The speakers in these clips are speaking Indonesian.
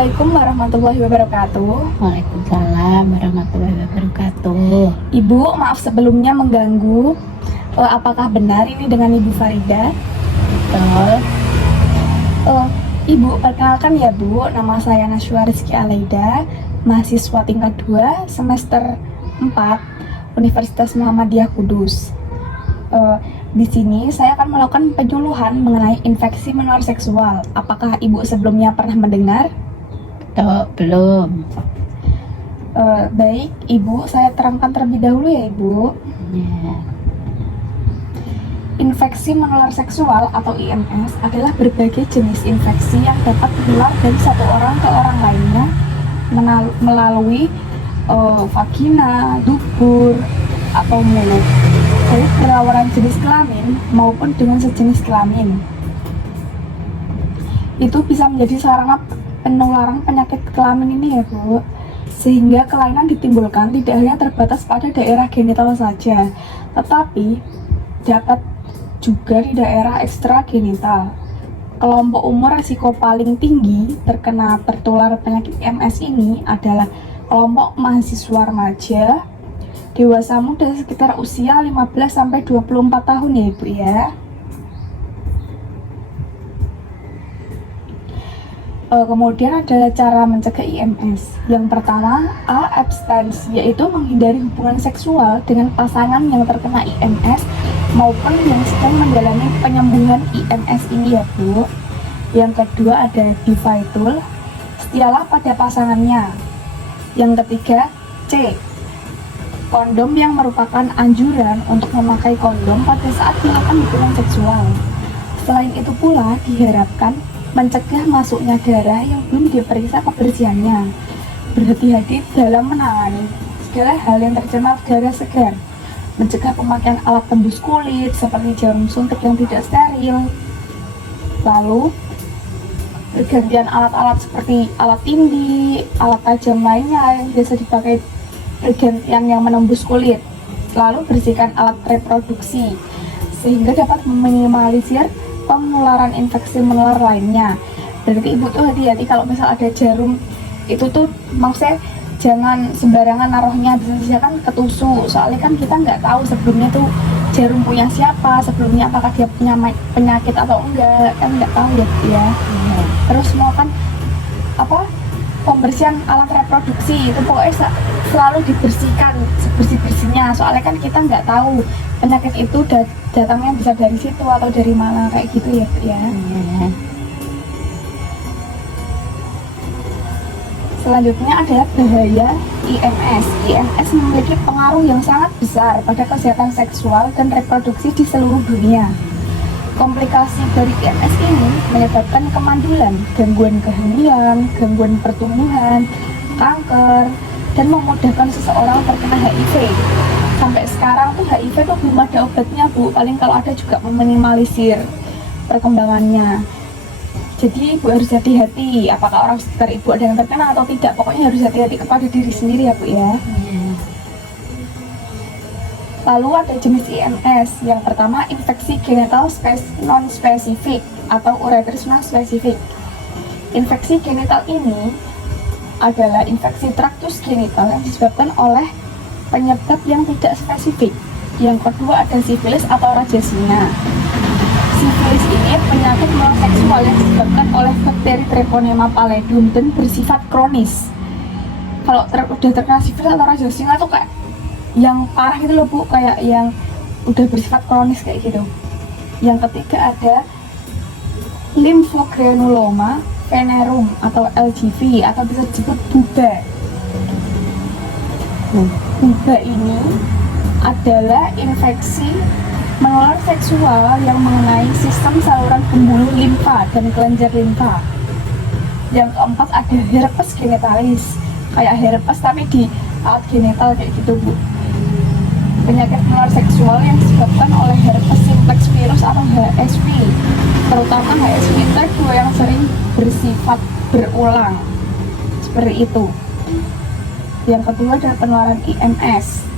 Assalamualaikum warahmatullahi wabarakatuh. Waalaikumsalam warahmatullahi wabarakatuh. Ibu, maaf sebelumnya mengganggu. Apakah benar ini dengan Ibu Farida? Betul. Ibu, perkenalkan ya Bu, nama saya Nashwa Rizky Alaida, mahasiswa tingkat 2 semester 4 Universitas Muhammadiyah Kudus. Di sini saya akan melakukan penyuluhan mengenai infeksi menular seksual. Apakah Ibu sebelumnya pernah mendengar? Belum. Baik, Ibu, saya terangkan terlebih dahulu ya Ibu. Ya. Infeksi menular seksual atau IMS adalah berbagai jenis infeksi yang dapat menular dari satu orang ke orang lainnya melalui vagina, dubur, atau mulut, baik berlawanan jenis kelamin maupun dengan sejenis kelamin. Itu bisa menjadi sarana penularan penyakit kelamin ini ya Bu, sehingga kelainan ditimbulkan tidak hanya terbatas pada daerah genital saja, tetapi dapat juga di daerah ekstra genital. Kelompok umur risiko paling tinggi tertular penyakit IMS ini adalah kelompok mahasiswa remaja, dewasa muda sekitar usia 15-24 tahun ya Ibu ya. Kemudian ada cara mencegah IMS. Yang pertama, abstinensi, yaitu menghindari hubungan seksual dengan pasangan yang terkena IMS maupun yang sedang menjalani penyembuhan IMS ini ya Bu. Yang kedua ada Divitul, setialah pada pasangannya. Yang ketiga, C, kondom, yang merupakan anjuran untuk memakai kondom pada saat melakukan hubungan seksual. Selain itu pula diharapkan mencegah masuknya darah yang belum diperiksa kebersihannya. Berhati-hati dalam menangani segala hal yang tercemar darah segar. Mencegah pemakaian alat tembus kulit seperti jarum suntik yang tidak steril. Lalu pergantian alat-alat seperti alat tindi, alat tajam lainnya yang biasa dipakai pergantian yang menembus kulit. Lalu bersihkan alat reproduksi sehingga dapat meminimalisir penularan infeksi menular lainnya. Berarti Ibu tuh hati-hati kalau misal ada jarum itu tuh, maksudnya jangan sembarangan naruhnya, bisa kan ketusuk. Soalnya kan kita nggak tahu sebelumnya tuh jarum punya siapa, sebelumnya apakah dia punya penyakit atau enggak, kan nggak tahu ya. Terus mau kan pembersihan alat reproduksi itu pokoknya selalu dibersihkan sebersih-bersihnya. Soalnya kan kita nggak tahu penyakit itu datangnya bisa dari situ atau dari mana, kayak gitu ya Bu ya. Selanjutnya adalah bahaya IMS. IMS memiliki pengaruh yang sangat besar pada kesehatan seksual dan reproduksi di seluruh dunia. Komplikasi dari IMS ini menyebabkan kemandulan, gangguan kehamilan, gangguan pertumbuhan, kanker, dan memudahkan seseorang terkena HIV. Sampai sekarang tuh HIV tuh belum ada obatnya Bu, paling kalau ada juga meminimalisir perkembangannya. Jadi Ibu harus hati-hati apakah orang sekitar Ibu ada yang terkena atau tidak. Pokoknya harus hati-hati kepada diri sendiri ya Bu ya. Lalu ada jenis IMS. Yang pertama, infeksi genital non-spesifik atau uretris non-spesifik. Infeksi genital ini adalah infeksi traktus genital yang disebabkan oleh penyebab yang tidak spesifik. Yang kedua ada sifilis atau raja singa. Sifilis ini penyakit menular seksual yang disebabkan oleh bakteri Treponema pallidum dan bersifat kronis. Kalau udah terkena sifilis atau raja singa tuh kayak yang parah gitu loh Bu, kayak yang udah bersifat kronis kayak gitu. Yang ketiga ada lymphogranuloma venerum atau LGV atau bisa disebut buba. Buba ini adalah infeksi menular seksual yang mengenai sistem saluran pembuluh limfa dan kelenjar limfa. Yang keempat ada herpes genitalis, kayak herpes tapi di alat genital kayak gitu Bu. Penyakit menular seksual yang disebabkan oleh herpes simplex virus atau HSV, terutama HSV type 2 yang sering bersifat berulang seperti itu. Yang kedua adalah penularan IMS.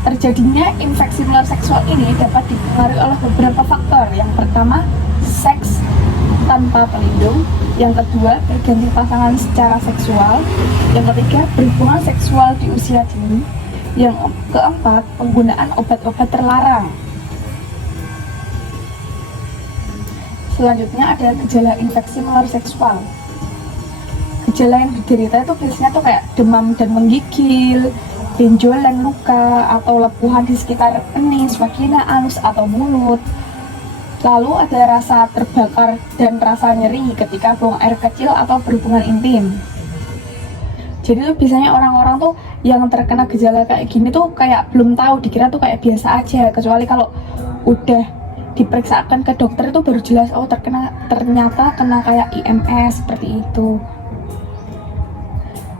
Terjadinya infeksi menular seksual ini dapat dipengaruhi oleh beberapa faktor. Yang pertama, seks tanpa pelindung. Yang kedua, berganti pasangan secara seksual. Yang ketiga, berhubungan seksual di usia dini. Yang keempat, penggunaan obat-obat terlarang. Selanjutnya ada gejala infeksi menular seksual. Gejala yang diderita itu biasanya tuh kayak demam dan menggigil, benjolan luka, atau lepuhan di sekitar penis, vagina, anus, atau mulut. Lalu ada rasa terbakar dan rasa nyeri ketika buang air kecil atau berhubungan intim. Jadi tuh biasanya orang-orang tuh yang terkena gejala kayak gini tuh kayak belum tahu, dikira tuh kayak biasa aja, kecuali kalau udah diperiksakan ke dokter itu baru jelas, oh ternyata kena kayak IMS seperti itu.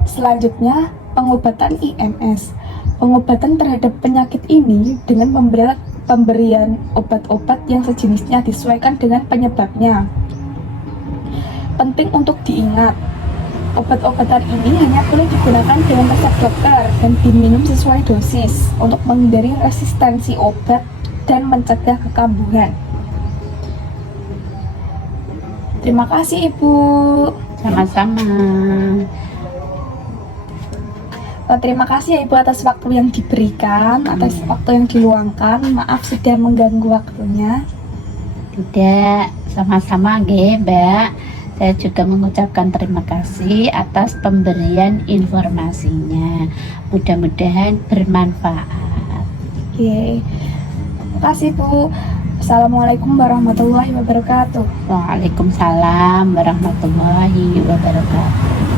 Selanjutnya, pengobatan IMS. Pengobatan terhadap penyakit ini dengan pemberian obat-obat yang sejenisnya disesuaikan dengan penyebabnya. Penting untuk diingat, obat-obatan ini hanya boleh digunakan dengan resep dokter dan diminum sesuai dosis untuk menghindari resistensi obat dan mencegah kekambuhan. Terima kasih Ibu. Sama-sama. Terima kasih ya Ibu atas waktu yang diberikan, atas waktu yang diluangkan. Maaf sudah mengganggu waktunya. Tidak, sama-sama nggih, Mbak. Saya juga mengucapkan terima kasih atas pemberian informasinya. Mudah-mudahan bermanfaat. Oke. Terima kasih Bu. Assalamualaikum warahmatullahi wabarakatuh. Waalaikumsalam warahmatullahi wabarakatuh.